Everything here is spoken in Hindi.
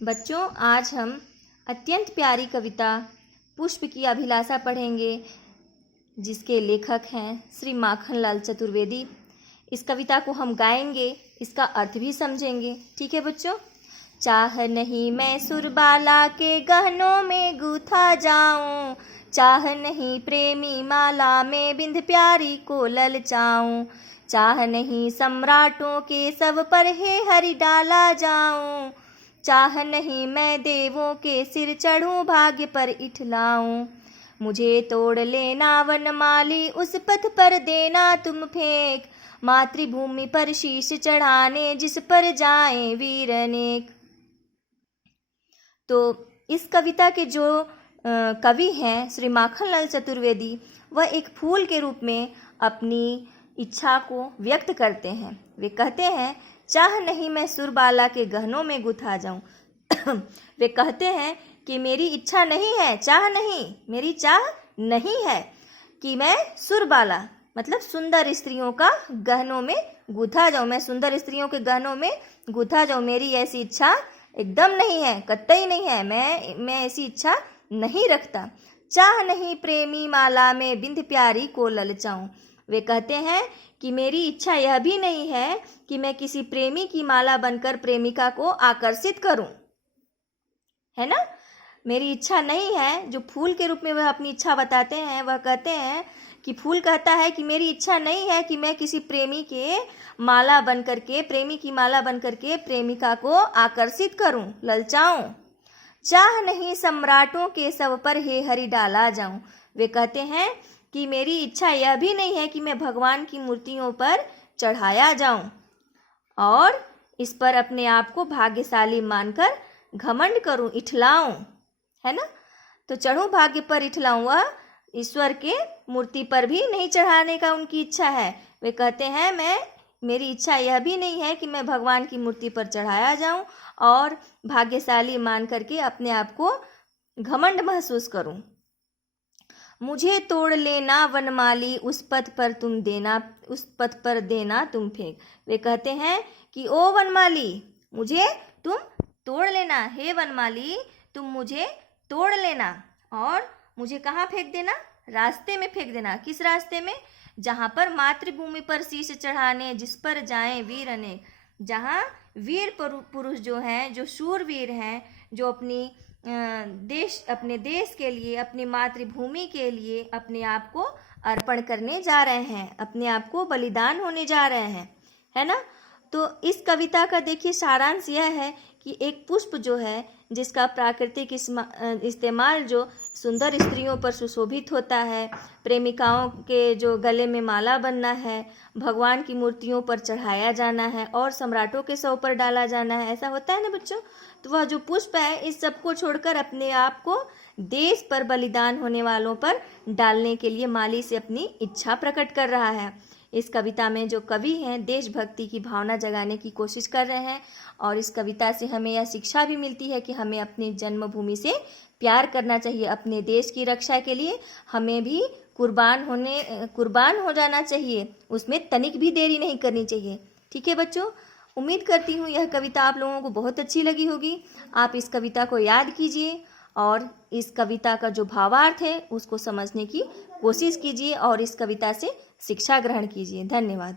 बच्चों, आज हम अत्यंत प्यारी कविता पुष्प की अभिलाषा पढ़ेंगे, जिसके लेखक हैं श्री माखनलाल चतुर्वेदी। इस कविता को हम गाएंगे, इसका अर्थ भी समझेंगे। ठीक है बच्चों। चाह नहीं मैं सुरबाला के गहनों में गूथा जाऊं, चाह नहीं प्रेमी माला में बिंद प्यारी को ललचाऊं, चाह नहीं सम्राटों के सब पर हे हरि डाला जाऊं, चाह नहीं मैं देवों के सिर चढ़ूं भाग्य पर इठलाऊं। मुझे तोड़ लेना वनमाली उस पथ पर देना तुम फेंक, मातृभूमि पर शीश चढ़ाने जिस पर जाएं वीर अनेक। तो इस कविता के जो कवि हैं श्री माखनलाल चतुर्वेदी, वह एक फूल के रूप में अपनी इच्छा को व्यक्त करते हैं। वे कहते हैं, चाह नहीं मैं सुरबाला के गहनों में गुथा जाऊं। वे कहते हैं कि मेरी इच्छा नहीं है, चाह नहीं, मेरी चाह नहीं है कि मैं सुरबाला मतलब सुंदर स्त्रियों का गहनों में गुथा जाऊं, मैं सुंदर स्त्रियों के गहनों में गुथा जाऊं। मेरी ऐसी इच्छा एकदम नहीं है, कतई नहीं है। मैं ऐसी इच्छा नहीं रखता। चाह नहीं प्रेमी माला में बिंद प्यारी को ललचाऊं। वे कहते हैं कि मेरी इच्छा यह भी नहीं है कि मैं किसी प्रेमी की माला बनकर प्रेमिका को आकर्षित करूं, है ना। मेरी इच्छा नहीं है। जो फूल के रूप में वह अपनी इच्छा बताते हैं, वह कहते हैं कि फूल कहता है कि मेरी इच्छा नहीं है कि मैं किसी प्रेमी की माला बनकर के प्रेमिका को आकर्षित करूं, ललचाऊं। चाह नहीं सम्राटों के सब पर हे हरि डाला जाऊं। वे कहते हैं कि मेरी इच्छा यह भी नहीं है कि मैं भगवान की मूर्तियों पर चढ़ाया जाऊं और इस पर अपने आप को भाग्यशाली मानकर घमंड करूं, इठलाऊं, है ना। तो चढ़ूं भाग्य पर इठलाऊं, वह ईश्वर के मूर्ति पर भी नहीं चढ़ाने का उनकी इच्छा है। वे कहते हैं मेरी इच्छा यह भी नहीं है कि मैं भगवान की मूर्ति पर चढ़ाया जाऊं और भाग्यशाली मान करके अपने आप को घमंड महसूस करूं। मुझे तोड़ लेना वनमाली उस पथ पर देना तुम फेंक। वे कहते हैं कि ओ वनमाली, मुझे तुम तोड़ लेना, हे वनमाली तुम मुझे तोड़ लेना और मुझे कहाँ फेंक देना? रास्ते में फेंक देना। किस रास्ते में? जहाँ पर मातृभूमि पर शीश चढ़ाने जिस पर जाएं वीर अनेक। जहाँ वीर पुरुष जो हैं, जो शूरवीर हैं, जो अपने देश के लिए, अपनी मातृभूमि के लिए अपने आप को अर्पण करने जा रहे हैं, अपने आप को बलिदान होने जा रहे हैं, है ना। तो इस कविता का देखिए सारांश यह है कि एक पुष्प जो है, जिसका प्राकृतिक इस्तेमाल जो सुंदर स्त्रियों पर सुशोभित होता है, प्रेमिकाओं के जो गले में माला बनना है, भगवान की मूर्तियों पर चढ़ाया जाना है और सम्राटों के सौ पर डाला जाना है, ऐसा होता है ना बच्चों। तो वह जो पुष्प है, इस सब को छोड़कर अपने आप को देश पर बलिदान होने वालों पर डालने के लिए माली से अपनी इच्छा प्रकट कर रहा है। इस कविता में जो कवि हैं देशभक्ति की भावना जगाने की कोशिश कर रहे हैं और इस कविता से हमें यह शिक्षा भी मिलती है कि हमें अपनी जन्मभूमि से प्यार करना चाहिए। अपने देश की रक्षा के लिए हमें भी कुर्बान हो जाना चाहिए, उसमें तनिक भी देरी नहीं करनी चाहिए। ठीक है बच्चों, उम्मीद करती हूँ यह कविता आप लोगों को बहुत अच्छी लगी होगी। आप इस कविता को याद कीजिए और इस कविता का जो भावार्थ है उसको समझने की कोशिश कीजिए और इस कविता से शिक्षा ग्रहण कीजिए। धन्यवाद।